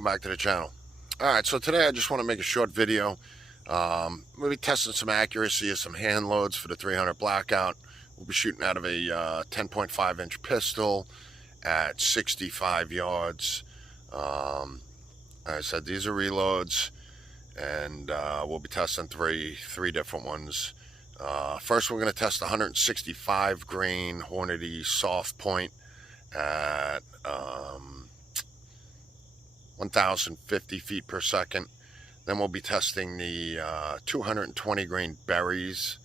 welcome back to the channel. Alright, so today I just want to make a short video. We'll be testing some accuracy of some hand loads for the 300 Blackout. We'll be shooting out of a 10.5 inch pistol at 65 yards. Like I said, these are reloads, and we'll be testing three different ones. First, we're going to test 165 grain Hornady soft point at 1,050 feet per second. Then we'll be testing the 220 grain berries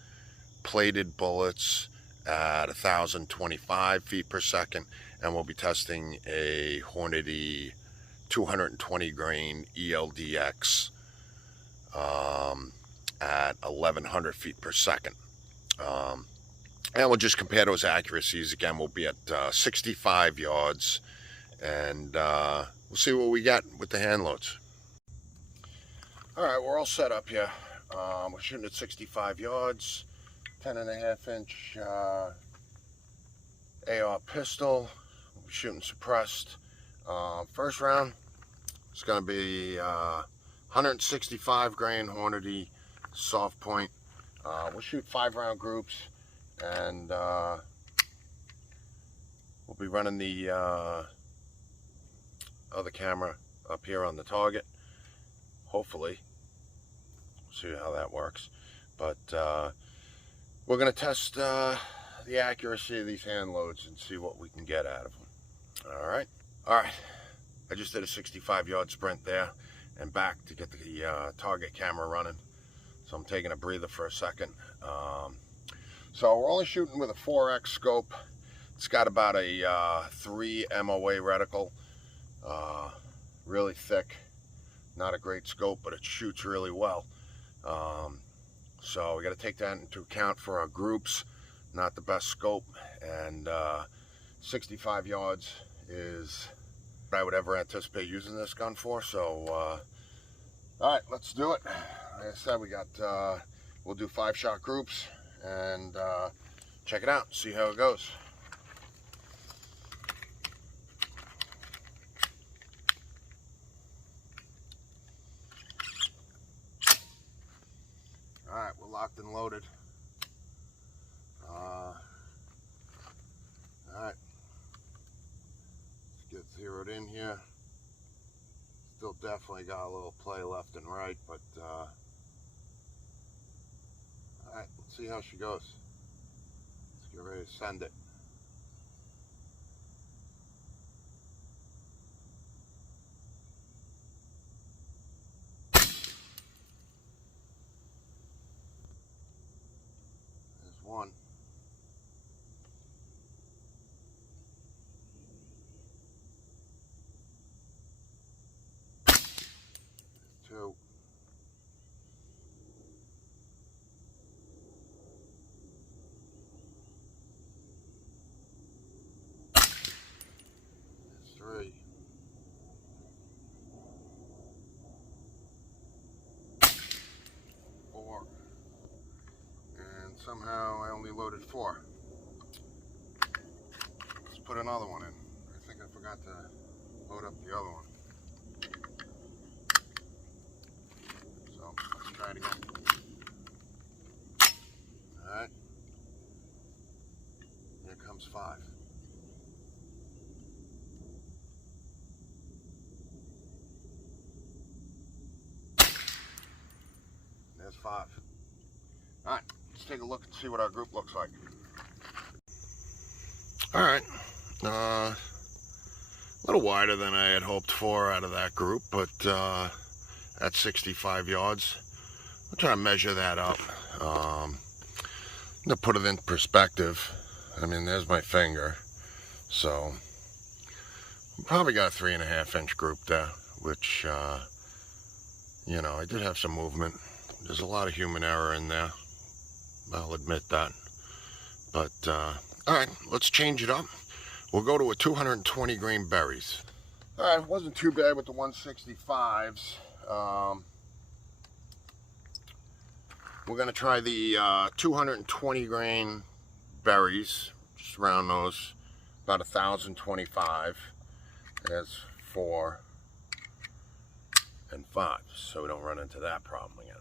plated bullets at 1,025 feet per second, and we'll be testing a Hornady 220 grain ELD-X at 1,100 feet per second. And we'll just compare those accuracies. Again, we'll be at 65 yards, and we'll see what we get with the hand loads. Alright, we're all set up here. We're shooting at 65 yards, 10.5 inch AR pistol. We'll be shooting suppressed. First round is going to be 165 grain Hornady soft point. We'll shoot 5-round groups, and we'll be running the other camera up here on the target. Hopefully, we'll see how that works. But we're going to test the accuracy of these hand loads and see what we can get out of them. Alright, I just did a 65-yard sprint there and back to get the target camera running. So I'm taking a breather for a second. So we're only shooting with a 4X scope. It's got about a 3 MOA reticle. Really thick. Not a great scope, but it shoots really well. So we got to take that into account for our groups. Not the best scope, and 65 yards is what I would ever anticipate using this gun for. So alright, let's do it. Like I said, we'll do 5-shot groups and check it out, see how it goes. Alright, we're locked and loaded. Alright, let's get zeroed in here. Still definitely got a little play left and right, but alright, let's see how she goes. Let's get ready to send it. There's one. There's two. There's 3. 4. And somehow I only loaded 4. Let's put another one in. I think I forgot to load up the other one. So let's try it again. Alright. Here comes 5. There's 5. Alright, let's take a look and see what our group looks like. Alright, a little wider than I had hoped for out of that group, but at 65 yards, I'll try to measure that up. To put it in perspective, I mean, there's my finger, so probably got a 3.5 inch group there, which, you know, I did have some movement. There's a lot of human error in there, I'll admit that. But, alright, let's change it up. We'll go to a 220 grain berries. Alright, it wasn't too bad with the 165s. We're going to try the 220 grain berries, just round those, about 1,025. There's 4. so we don't run into that problem again.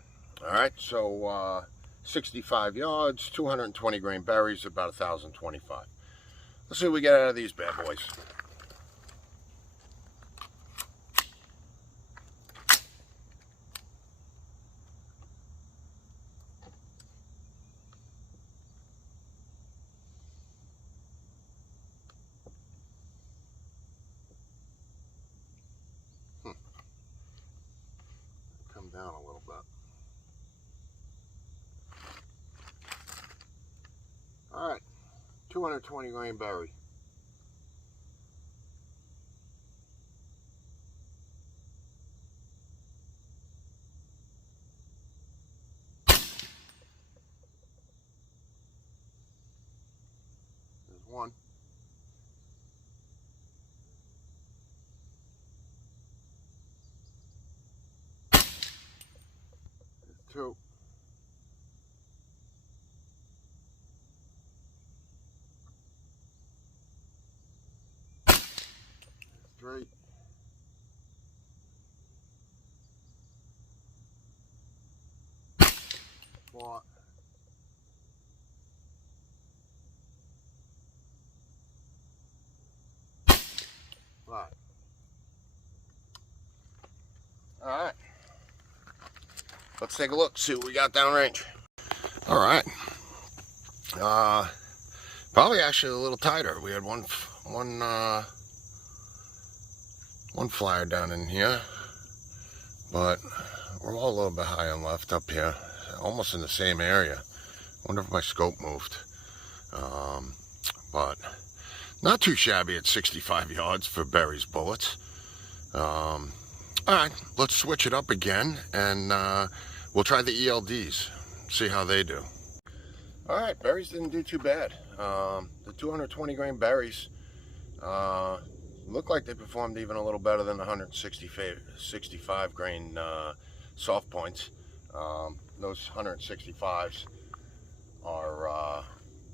All right, so 65 yards, 220 grain berries, about 1,025. Let's see what we get out of these bad boys. Come down a little bit. All right, 220 grain berry. There's one. There's two. There's three. 4. 5. All right. Let's take a look, see what we got downrange. All right. Probably actually a little tighter. We had one flyer down in here, but we're all a little bit high on left up here, almost in the same area. Wonder if my scope moved. But not too shabby at 65 yards for Berry's bullets. All right, let's switch it up again, and we'll try the ELDs, see how they do. All right, berries didn't do too bad. The 220 grain berries look like they performed even a little better than the 165 grain soft points. Those 165s are,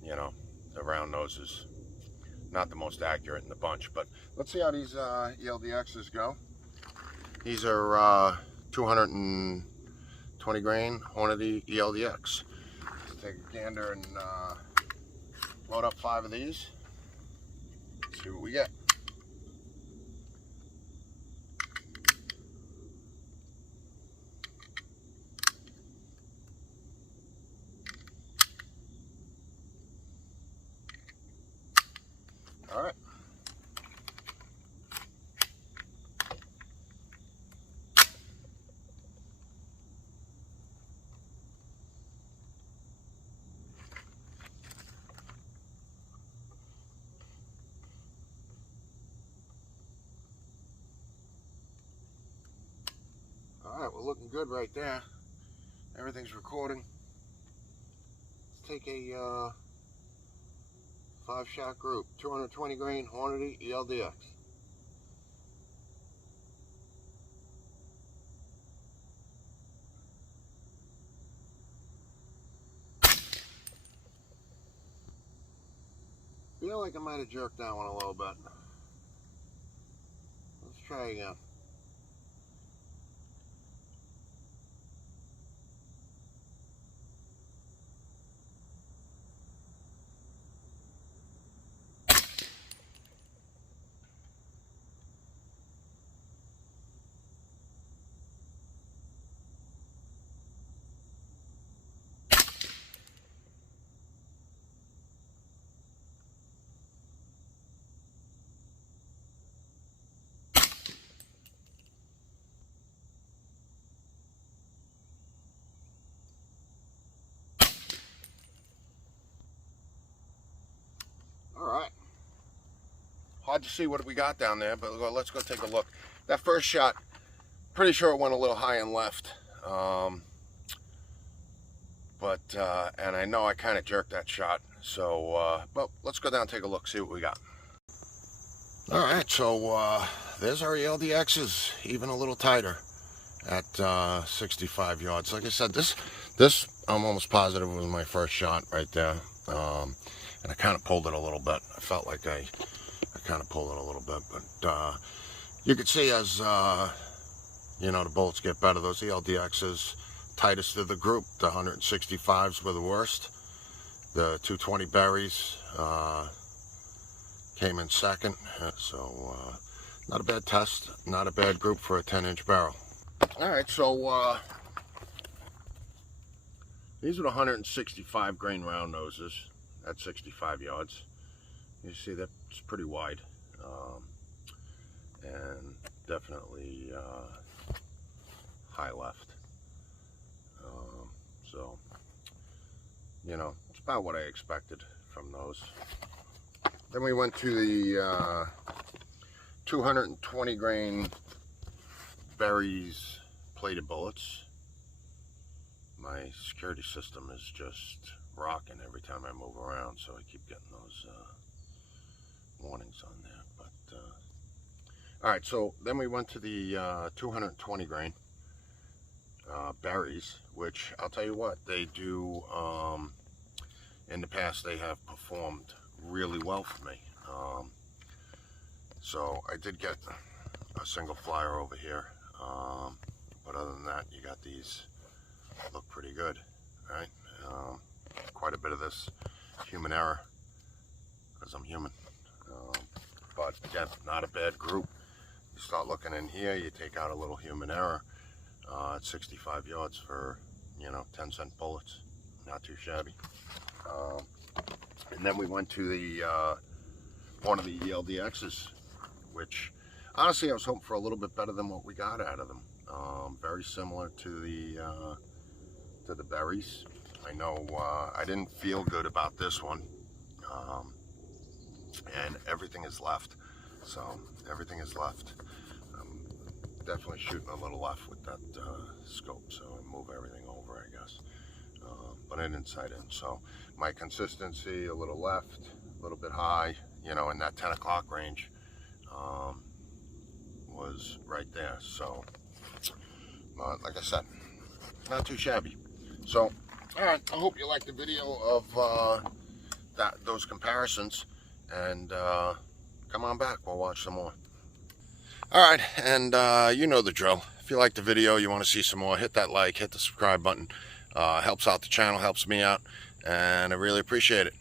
you know, the round noses, not the most accurate in the bunch. But let's see how these ELD-X's go. These are 220 grain Hornady ELD-X. Let's take a gander and load up 5 of these. See what we get. All right. All right, we're looking good right there. Everything's recording. Let's take a 5-shot group, 220 grain Hornady ELD-X. Feel like I might have jerked that one a little bit. Let's try again. All right. Hard to see what we got down there, but let's go take a look. That first shot, pretty sure it went a little high and left. And I know I kind of jerked that shot. So, but let's go down and take a look, see what we got. All right, so there's our ELD-X's, even a little tighter at 65 yards. Like I said, this I'm almost positive was my first shot right there. And I kind of pulled it a little bit. I felt like I kind of pulled it a little bit, but you could see as you know, the bullets get better. Those ELD-X's, tightest of the group. The 165s were the worst. The 220 berries came in second. So not a bad test, not a bad group for a 10-inch barrel. All right, so these are the 165 grain round noses at 65 yards. You see that's pretty wide, and definitely high left. So, you know, it's about what I expected from those. Then we went to the 220 grain berries plated bullets. My security system is just rocking every time I move around, so I keep getting those warnings on there. But all right, so then we went to the 220 grain berries, which I'll tell you what, they do, in the past they have performed really well for me. So I did get a single flyer over here, but other than that, you got these, look pretty good, right? Quite a bit of this human error, because I'm human. But again, not a bad group. You start looking in here, you take out a little human error at 65 yards for, you know, 10-cent bullets. Not too shabby. And then we went to the one of the ELD-X's, which honestly I was hoping for a little bit better than what we got out of them. Very similar to the berries. I know I didn't feel good about this one, and everything is left. So everything is left. I'm definitely shooting a little left with that scope, so I move everything over, I guess. But I didn't sight in. So my consistency, a little left, a little bit high, you know, in that 10 o'clock range, was right there. So like I said, not too shabby. So all right, I hope you liked the video of those comparisons, and come on back, we'll watch some more. All right, and you know the drill. If you like the video, you want to see some more, hit that like, hit the subscribe button. Helps out the channel, helps me out, and I really appreciate it.